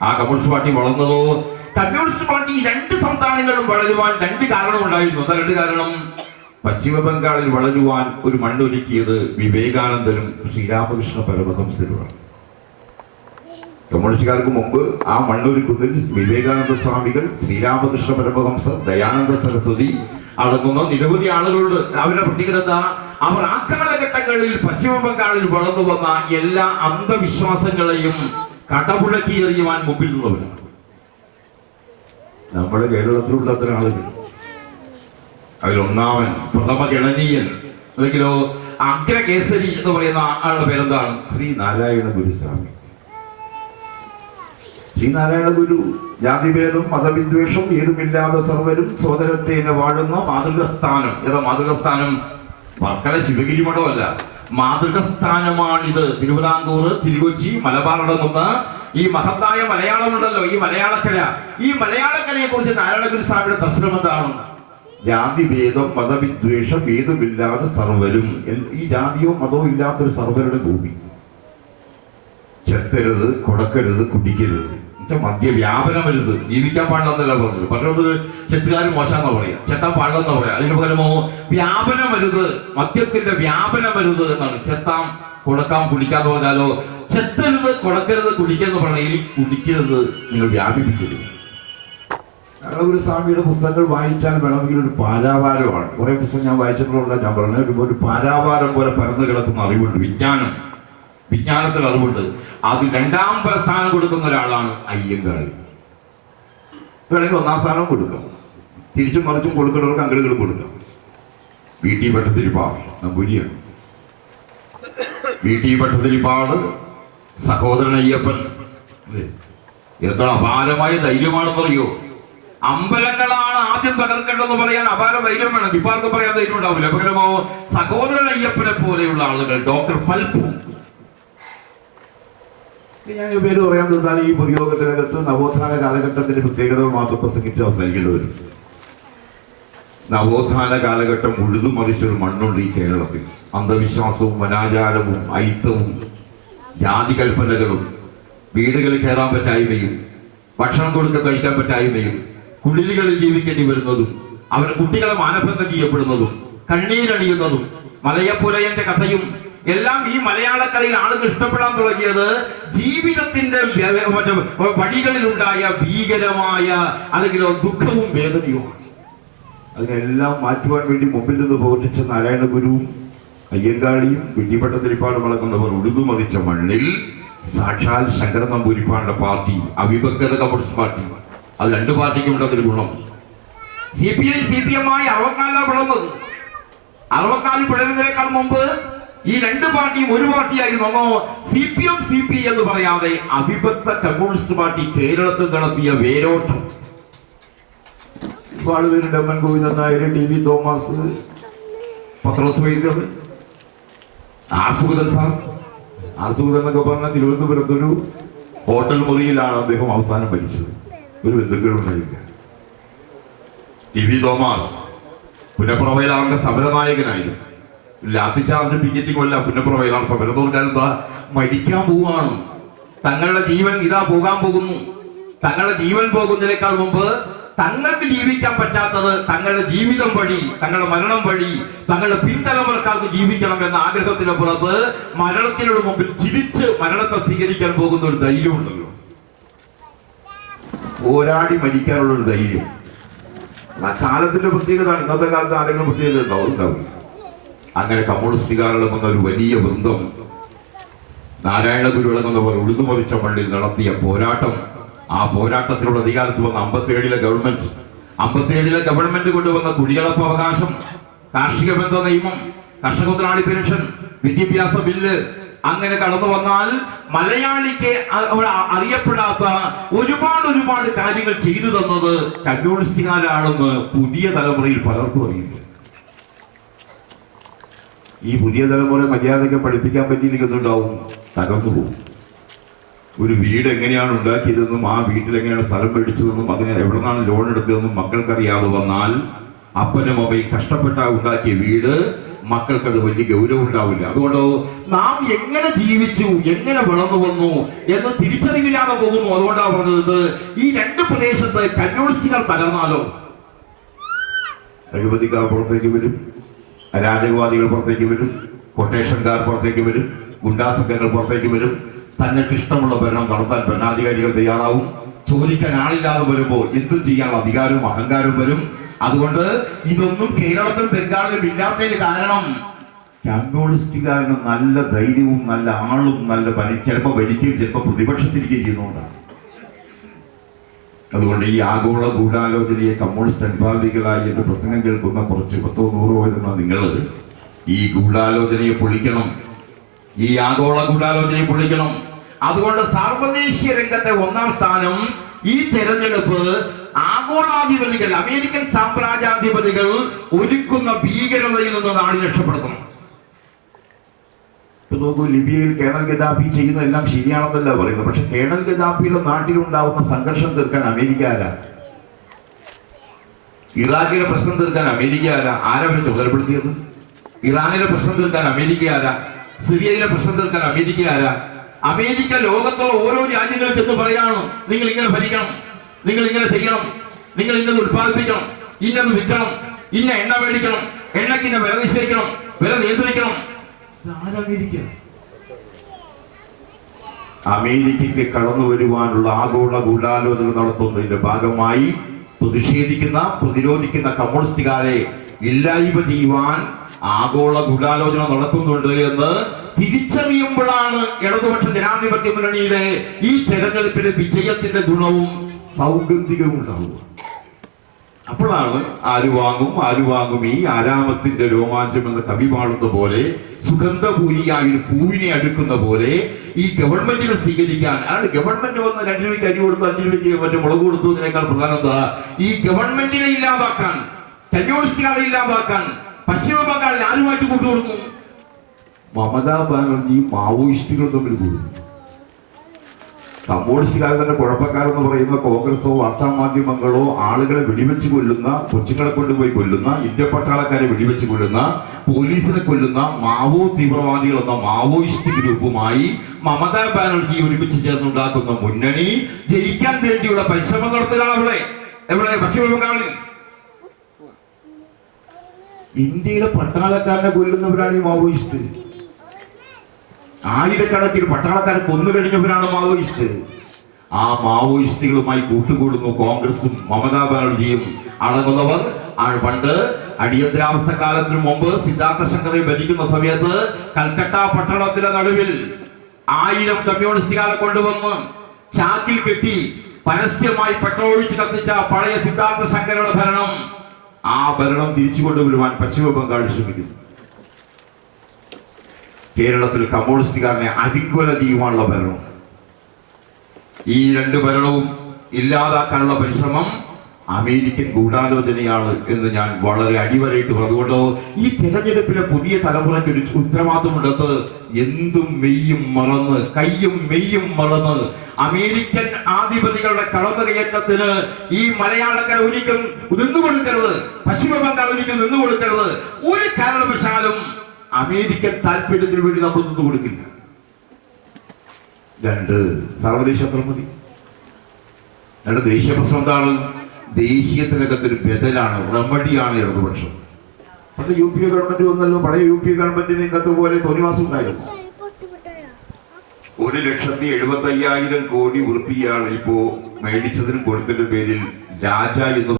ആ communist party വളർന്നതോ, communist party രണ്ട് സംസ്ഥാനങ്ങളും വളരുവാൻ രണ്ട് കാരണം ഉണ്ടായിരുന്നു. അതാ രണ്ട് കാരണം. പശ്ചിമ ബംഗാളിൽ വളരുവാൻ ഒരു മണ്ണൊരുക്കിയത് വിവേകാനന്ദനും ശ്രീരാമകൃഷ്ണ പരമഹംസരുമാണ്. കമ്മ്യൂണിസ്റ്റുകാർക്ക് മുമ്പ് ആ മണ്ണൊരുക്കുന്നതിൽ വിവേകാനന്ദ സ്വാമികൾ, ശ്രീരാമകൃഷ്ണ പരമഹംസ, ദയാനന്ദ സരസ്വതി അടങ്ങുന്ന നിരവധി ആളുകളുണ്ട്. അവരുടെ പ്രത്യേകത, അവർ ആ കാലഘട്ടങ്ങളിൽ പശ്ചിമ ബംഗാളിൽ വളർന്നു വന്ന എല്ലാ അന്ധവിശ്വാസങ്ങളെയും കടപുഴക്കി എറിയുവാൻ മുമ്പിൽ നിന്നവരാണ്. നമ്മുടെ കേരളത്തിലുള്ള അത്ര ആളുകൾ, അതിലൊന്നാമൻ, പ്രഥമ ഗണനീയൻ, അല്ലെങ്കിലോ അഗ്രകേസരി എന്ന് പറയുന്ന ആളുടെ പേരെന്താണ്? ശ്രീനാരായണ ഗുരുസ്വാമി. ശ്രീനാരായണ ഗുരു ജാതിഭേദം മതവിദ്വേഷം ഏതുമില്ലാതെ സർവരും സോദരത്തേനെ വാഴുന്ന മാതൃകസ്ഥാനം. ഏതാ മാതൃകസ്ഥാനം? വർക്കല ശിവഗിരി മഠമല്ല, മാതൃകസ്ഥാനമാണിത്. തിരുവിതാംകൂർ, തിരുകൊച്ചി, മലബാറടങ്ങുന്ന ഈ മഹത്തായ മലയാളമുണ്ടല്ലോ, ഈ മലയാളക്കര. ഈ മലയാളക്കരയെ കുറിച്ച് നാരായണ ഗുരുസ്വാമിയുടെ ദർശനം എന്താണ്? ജാതിഭേദം മതവിദ്വേഷം ഏതുമില്ലാതെ സർവരും, ഈ ജാതിയോ മതമോ ഇല്ലാത്തൊരു സർവരുടെ ഭൂമി. ചെത്തരുത്, കൊടക്കരുത്, കുടിക്കരുത്, മദ്യവ്യാപനമരുത്, ജീവിക്കാൻ പാടില്ലെന്നല്ല പറഞ്ഞത്. പറഞ്ഞത് ചെത്തുകാരും മോശമെന്നാ പറയാ, ചെത്താൻ പാടില്ലെന്നാ പറയാ. അതിന് പകരമോ വ്യാപനമരുത്, മദ്യത്തിന്റെ വ്യാപനമരുത് എന്നാണ്. ചെത്താം, കൊടക്കാം, കുടിക്കാന്ന് പറഞ്ഞാലോ, ചെത്തരുത്, കൊടക്കരുത്, കുടിക്കെന്ന് പറഞ്ഞാൽ കുടിക്കരുത്, നിങ്ങൾ വ്യാപിപ്പിക്കരുത്. ഒരു സ്വാമിയുടെ പുസ്തകങ്ങൾ വായിച്ചാൽ വേണമെങ്കിൽ ഒരു പാരാവാരമാണ്. കുറെ പുസ്തകം ഞാൻ വായിച്ചിട്ടുള്ള, ഞാൻ പറഞ്ഞ ഒരു പാരാവാരം പോലെ പരന്നു കിടക്കുന്ന അറിവുണ്ട്. വിജ്ഞാനത്തിൽ അറിവുണ്ട്. അത് രണ്ടാം സ്ഥാനം കൊടുക്കുന്ന ഒരാളാണ് അയ്യങ്കാളി. വേണമെങ്കിൽ ഒന്നാം സ്ഥാനം കൊടുക്കാം, തിരിച്ചും മറിച്ചും കൊടുക്കുന്നവർക്ക് അംഗലുകൾ കൊടുക്കാം. VT ഭട്ടതിരിപ്പാട് നമ്പൂരിയാണ്. VT ഭട്ടതിരിപ്പാട്, സഹോദരൻ അയ്യപ്പൻ. എത്ര അപാരമായ ധൈര്യമാണെന്നറിയോ? അമ്പലങ്ങളാണ് ആദ്യം തകർക്കേണ്ടതെന്ന് പറയാൻ അപാര ധൈര്യം വേണം. ഇപ്പാർക്ക് പറയാൻ ധൈര്യം ഉണ്ടാവില്ല. പകരമോ സഹോദരൻ അയ്യപ്പനെ പോലെയുള്ള ആളുകൾ, ഡോക്ടർ പൽപു. ഞാൻ ഈ പേര് പറയാൻ തീർന്നാൽ ഈ പൊതുയോഗത്തിനകത്ത് നവോത്ഥാന കാലഘട്ടത്തിന്റെ പ്രത്യേകതകൾ മാത്രം പ്രസംഗിച്ച് അവസാനിക്കേണ്ടി വരും. നവോത്ഥാന കാലഘട്ടം ഉഴുതുമറിച്ചൊരു മണ്ണുണ്ട് ഈ കേരളത്തിൽ. അന്ധവിശ്വാസവും അനാചാരവും അയിത്തവും ജാതികൽപ്പനകളും, വീടുകളിൽ കയറാൻ പറ്റായ്മയും, ഭക്ഷണം കൊടുക്കാൻ കഴിക്കാൻ പറ്റായ്മയും, കുടിലുകളിൽ ജീവിക്കേണ്ടി വരുന്നതും, അവരുടെ കുട്ടികളെ മാനഭംഗം ചെയ്യപ്പെടുന്നതും, കണ്ണീരണിയുന്നതും, മലയപ്പുലയന്റെ കഥയും എല്ലാം ഈ മലയാളക്കരയിൽ ആളുകൾ ഇഷ്ടപ്പെടാൻ തുടങ്ങിയത് ജീവിതത്തിന്റെ വഴികളിലുണ്ടായ ഭീകരമായ അല്ലെങ്കിൽ ദുഃഖവും വേദനയുമാണ്. അതിനെല്ലാം മാറ്റുവാൻ വേണ്ടി മുമ്പിൽ നിന്ന് പ്രവർത്തിച്ച നാരായണ ഗുരുവും അയ്യങ്കാളിയും വെടിപെട്ടതിരിപ്പാട് വളർന്നവർ ഉഴുതുമറിച്ച മണ്ണിൽ സാക്ഷാൽ ശങ്കര നമ്പൂരിപ്പാടിന്റെ പാർട്ടി, അവിഭക്തത കമ്മ്യൂണിസ്റ്റ് പാർട്ടി, അത് രണ്ട് പാർട്ടിക്കും ഉണ്ട് അതിന് ഗുണം. CPI CPM 64 പിളർന്നത്. 64 പിളരുന്നതിനേക്കാൾ മുമ്പ് ഈ രണ്ട് പാർട്ടിയും ഒരു പാർട്ടിയായിരുന്നു. CPM CPI എന്ന് പറയാതെ അവിഭക്ത കമ്മ്യൂണിസ്റ്റ് പാർട്ടി കേരളത്തിൽ നടത്തിയ വേരോട്ടം. ഒരുപാട് പേരുണ്ട്. M N. Govindan Nair, TV Thomas, Pathrose Vaidyar, R Sugathan sir. R Sugathan എന്നൊക്കെ പറഞ്ഞ തിരുവനന്തപുരത്ത് ഒരു ഹോട്ടൽ മുറിയിലാണ് അദ്ദേഹം അവസാനം മരിച്ചത്. ഒരു ബന്ധുക്കളുണ്ടായില്ല. TV തോമസ് പുനഃപ്രവയലാറിന്റെ സമരനായകനായിരുന്നു. ലാത്തിച്ചാർജ് പിക്കറ്റിംഗ് അല്ല, പുനഃപ്രവയലാർ സമരം എന്ന് പറഞ്ഞാൽ എന്താ? മരിക്കാൻ പോവുകയാണ്. തങ്ങളുടെ ജീവൻ ഇതാ പോകാൻ പോകുന്നു. തങ്ങളുടെ ജീവൻ പോകുന്നതിനേക്കാൾ മുമ്പ് തങ്ങൾക്ക് ജീവിക്കാൻ പറ്റാത്തത് തങ്ങളുടെ ജീവിതം വഴി, തങ്ങളുടെ മരണം വഴി തങ്ങളുടെ പിൻതലമുറക്കാർക്ക് ജീവിക്കണം എന്ന ആഗ്രഹത്തിന് പുറത്ത് മരണത്തിനോട് മുമ്പിൽ ചിരിച്ച് മരണത്തെ സ്വീകരിക്കാൻ പോകുന്ന ഒരു ധൈര്യമുണ്ടല്ലോ, പോരാടി മരിക്കാനുള്ളൊരു ധൈര്യം. ആ കാലത്തിന്റെ പ്രത്യേകതയാണ്. ഇന്നത്തെ കാലത്ത് ആരെങ്കിലും പ്രത്യേകത ഉണ്ടാവില്ല. അങ്ങനെ കമ്മ്യൂണിസ്റ്റുകാരടങ്ങുന്ന ഒരു വലിയ വൃന്ദം നാരായണ ഗുരു അടങ്ങുന്നവർ ഉഴുതുമറിച്ച മണ്ണിൽ നടത്തിയ പോരാട്ടം. ആ പോരാട്ടത്തിലുള്ള അധികാരത്തിൽ വന്ന 57-ലെ ഗവൺമെന്റ് കൊണ്ടുവന്ന കുടികളപ്പ് അവകാശം, കാർഷിക ബന്ധ നിയമം, കർഷക തൊഴിലാളി പെൻഷൻ, വിദ്യാഭ്യാസ ബില്ല്, അങ്ങനെ കടന്നു വന്നാൽ മലയാളിക്ക് അറിയപ്പെടാത്ത ഒരുപാട് കാര്യങ്ങൾ ചെയ്തു തന്നത് കമ്മ്യൂണിസ്റ്റുകാരാണെന്ന് പുതിയ തലമുറയിൽ പലർക്കും അറിയില്ല. ഈ പുതിയ തലമുറ മര്യാദയ്ക്ക് പഠിപ്പിക്കാൻ പറ്റിയിരിക്കുന്നുണ്ടാവും, തകർന്നു പോകും. ഒരു വീട് എങ്ങനെയാണ് ഉണ്ടാക്കിയതെന്നും ആ വീട്ടിൽ എങ്ങനെയാണ് സ്ഥലം മേടിച്ചതെന്നും അതിന് എവിടെ നിന്നാണ് ലോൺ എടുത്തതെന്നും മക്കൾക്കറിയാതെ വന്നാൽ അപ്പനും അമ്മയും കഷ്ടപ്പെട്ട ഉണ്ടാക്കിയ വീട് മക്കൾക്കത് വലിയ ഗൗരവം ഉണ്ടാവില്ല. അതുകൊണ്ട് നാം എങ്ങനെ ജീവിച്ചു, എങ്ങനെ വളർന്നു വന്നു എന്ന് തിരിച്ചറിവില്ലാതെ പോകുന്നു. അതുകൊണ്ടാണ് പറഞ്ഞത് ഈ രണ്ട് പ്രദേശത്ത് കമ്മ്യൂണിസ്റ്റുകൾ തകർന്നാലോ അഴിമതിക്കാർ പുറത്തേക്ക് വരും, അരാജകവാദികൾ പുറത്തേക്ക് വരും, കൊട്ടേഷൻകാർ പുറത്തേക്ക് വരും, ഗുണ്ടാസംഘങ്ങൾ പുറത്തേക്ക് വരും. തങ്ങൾക്ക് ഇഷ്ടമുള്ള ഭരണം നടത്താൻ ഭരണാധികാരികൾ തയ്യാറാവും. ചോദിക്കാൻ ആളില്ലാതെ വരുമ്പോൾ എന്തും ചെയ്യാനുള്ള അധികാരവും അഹങ്കാരവും വരും. അതുകൊണ്ട് ഇതൊന്നും കേരളത്തിലും ബംഗാളിലും ഇല്ലാത്തതിന് കാരണം കമ്മ്യൂണിസ്റ്റുകാരന് നല്ല ധൈര്യവും നല്ല ആളും നല്ല ചിലപ്പോൾ ഭരിക്കുകയും ചിലപ്പോൾ പ്രതിപക്ഷത്തിരിക്കുകയും ചെയ്യുന്നതുകൊണ്ടാണ്. അതുകൊണ്ട് ഈ ആഗോള ഗൂഢാലോചനയെ കമ്മ്യൂണിസ്റ്റ് അനുഭാവികളായി എന്റെ പ്രസംഗം കേൾക്കുന്ന കുറച്ച് 10-100 വരുന്ന നിങ്ങൾ ഈ ഗൂഢാലോചനയെ പൊളിക്കണം, ഈ ആഗോള ഗൂഢാലോചനയെ പൊളിക്കണം. അതുകൊണ്ട് സാർവദേശീയ രംഗത്തെ ഒന്നാം സ്ഥാനം ഈ തെരഞ്ഞെടുപ്പ് ആഗോളാധിപതികൾ, അമേരിക്കൻ സാമ്രാജ്യാധിപതികൾ ഒരുക്കുന്ന ഭീകരതയിൽ നിന്ന് നാടിനെ രക്ഷപ്പെടുത്തണം. നോക്കൂ, ലിബിയയിൽ കേണൽ ഗദാഫി ചെയ്യുന്നതെല്ലാം ശരിയാണെന്നല്ല പറയുന്നത്. പക്ഷെ കേണൽ ഗദാഫിയുടെ നാട്ടിലുണ്ടാവുന്ന സംഘർഷം തീർക്കാൻ അമേരിക്ക ആരാ? ഇറാഖിലെ പ്രശ്നം തീർക്കാൻ അമേരിക്ക ആരാ? ആരവരെ ചുമതലപ്പെടുത്തിയത്? ഇറാനിലെ പ്രശ്നം തീർക്കാൻ അമേരിക്ക ആരാ? സിറിയയിലെ പ്രശ്നം തീർക്കാൻ അമേരിക്ക ആരാ? അമേരിക്ക ലോകത്തുള്ള ഓരോ രാജ്യങ്ങളിൽ ചെന്ന് പറയാണ്, നിങ്ങൾ ഇങ്ങനെ ഭരിക്കണം, നിങ്ങൾ ഇങ്ങനെ ചെയ്യണം, നിങ്ങൾ ഇന്നത് ഉത്പാദിപ്പിക്കണം, ഇന്നത് വിൽക്കണം, ഇന്ന എണ്ണ മേടിക്കണം, എണ്ണയ്ക്ക് ഇന്ന വില നിശ്ചയിക്കണം, വില നിയന്ത്രിക്കണം. അമേരിക്കയ്ക്ക് കടന്നു വരുവാനുള്ള ആഗോള ഗൂഢാലോചന നടത്തുന്നതിന്റെ ഭാഗമായി പ്രതിരോധിക്കുന്ന കമ്മ്യൂണിസ്റ്റുകാരെ ഇല്ലായ്മ ചെയ്യുവാൻ ആഗോള ഗൂഢാലോചന നടക്കുന്നുണ്ട് എന്ന് തിരിച്ചറിയുമ്പോഴാണ് ഇടതുപക്ഷ ജനാധിപത്യ മുന്നണിയുടെ ഈ തെരഞ്ഞെടുപ്പിലെ വിജയത്തിന്റെ ഗുണവും സൗഗന്ധികവും ഉണ്ടാവുക. അപ്പോഴാണ് ആര് വാങ്ങും ഈ ആരാമത്തിന്റെ രോമാഞ്ചം എന്ന കവി പാടുന്ന പോലെ, സുഗന്ധപൂരിയായ ഒരു പൂവിനെ അടുക്കുന്ന പോലെ ഈ ഗവൺമെന്റിനെ സ്വീകരിക്കാൻ, അയാൾ ഗവൺമെന്റ് വന്ന് 2 രൂപയ്ക്ക് അരി കൊടുത്തു, 5 രൂപയ്ക്ക് മറ്റു മുളക് കൊടുത്തതിനേക്കാൾ പ്രധാനത ഈ ഗവൺമെന്റിനെ ഇല്ലാതാക്കാൻ, കമ്മ്യൂണിസ്റ്റുകാരെ ഇല്ലാതാക്കാൻ പശ്ചിമ ബംഗാളിൽ ആരുമായിട്ട് കൂട്ടുകൊടുക്കും? മമതാ ബാനർജിയും മാവോയിസ്റ്റുകളും തമ്മിൽ കൂടും. കമ്മ്യൂണിസ്റ്റുകാർ തന്നെ കുഴപ്പക്കാരെന്ന് പറയുന്ന കോൺഗ്രസോ വാർത്താമാധ്യമങ്ങളോ ആളുകളെ വെടിവെച്ച് കൊല്ലുന്ന, കൊച്ചുങ്ങളെ കൊണ്ടുപോയി കൊല്ലുന്ന, ഇന്ത്യ പട്ടാളക്കാരെ വെടിവെച്ച് കൊല്ലുന്ന, പോലീസിനെ കൊല്ലുന്ന മാവോ തീവ്രവാദികൾ എന്ന മാവോയിസ്റ്റ് ഗ്രൂപ്പുമായി മമതാ ബാനർജി ഒരുമിച്ച് ചേർന്നുണ്ടാക്കുന്ന മുന്നണി ജയിക്കാൻ വേണ്ടിയുള്ള പരിശ്രമം നടത്തുകയാണ്. എവിടെ? പശ്ചിമ ബംഗാളിൽ. ഇന്ത്യയിലെ പട്ടാളക്കാരനെ കൊല്ലുന്നവരാണ് ഈ മാവോയിസ്റ്റ്. ആയിരക്കണക്കിന് പട്ടാളക്കാരെ കൊന്നു കഴിഞ്ഞവരാണ് മാവോയിസ്റ്റ്. ആ മാവോയിസ്റ്റുകളുമായി കൂട്ടുകൂടുന്നു കോൺഗ്രസും മമതാ ബാനർജിയും അടങ്ങുന്നവർ. പണ്ട് അടിയന്തരാവസ്ഥ കാലത്തിന് മുമ്പ് സിദ്ധാർത്ഥ ശങ്കറെ ഭരിക്കുന്ന സമയത്ത് കൽക്കട്ട പട്ടണത്തിന്റെ നടുവിൽ 1000 കമ്മ്യൂണിസ്റ്റുകാരെ കൊണ്ടുവന്ന് ചാക്കിൽ കെട്ടി പരസ്യമായി പെട്രോൾ ഒഴിച്ച് കത്തിച്ച പഴയ സിദ്ധാർത്ഥ ശങ്കരയുടെ ഭരണം, ആ ഭരണം തിരിച്ചു കൊണ്ടുവരുവാൻ പശ്ചിമ ബംഗാൾ ശ്രമിക്കുന്നു. കേരളത്തിൽ കമ്മ്യൂണിസ്റ്റുകാരനെ അരിക്കൊല ചെയ്യുവാനുള്ള ഭരണം, ഈ 2 ഭരണവും ഇല്ലാതാക്കാനുള്ള പരിശ്രമം അമേരിക്കൻ ഗൂഢാലോചനയാണ് എന്ന് ഞാൻ വളരെ അടിവരയിട്ട്. അതുകൊണ്ട് ഈ തെരഞ്ഞെടുപ്പിലെ പുതിയ തലമുറയ്ക്ക് ഒരു ഉത്തരവാദിത്തമുണ്ടത്. എന്തും മെയ്യും മറന്ന്, കയ്യും മെയ്യും മറന്ന് അമേരിക്കൻ ആധിപതികളുടെ കടന്നുകയറ്റത്തിന് ഈ മലയാളക്കര ഒരിക്കലും നിന്നുകൊടുക്കരുത്, പശ്ചിമ ബംഗാൾ ഒരിക്കലും നിന്നുകൊടുക്കരുത്. ഒരു കാരണവശാലും അമേരിക്കൻ താല്പര്യത്തിന് വേണ്ടി നമ്മൾ നിന്ന് കൊടുക്കില്ല. 2 സർവദേശീയ മതി. 2 ദേശീയ പ്രശ്നം എന്താണ്? ദേശീയത്തിനകത്തൊരു ബദലാണ്, റെമഡിയാണ് ഇടതുപക്ഷം. പണ്ട് UPA ഗവൺമെന്റ് വന്നല്ലോ. പഴയ UPA ഗവൺമെന്റിന് ഇന്നത്തെ പോലെ തോന്നിവാസം ഉണ്ടായിരുന്നു. 1,75,000 കോടി ഉറുപ്പികയാണ് ഇപ്പോ മേടിച്ചതിനും കൊടുത്തതിന്റെ പേരിൽ രാജ എന്ന്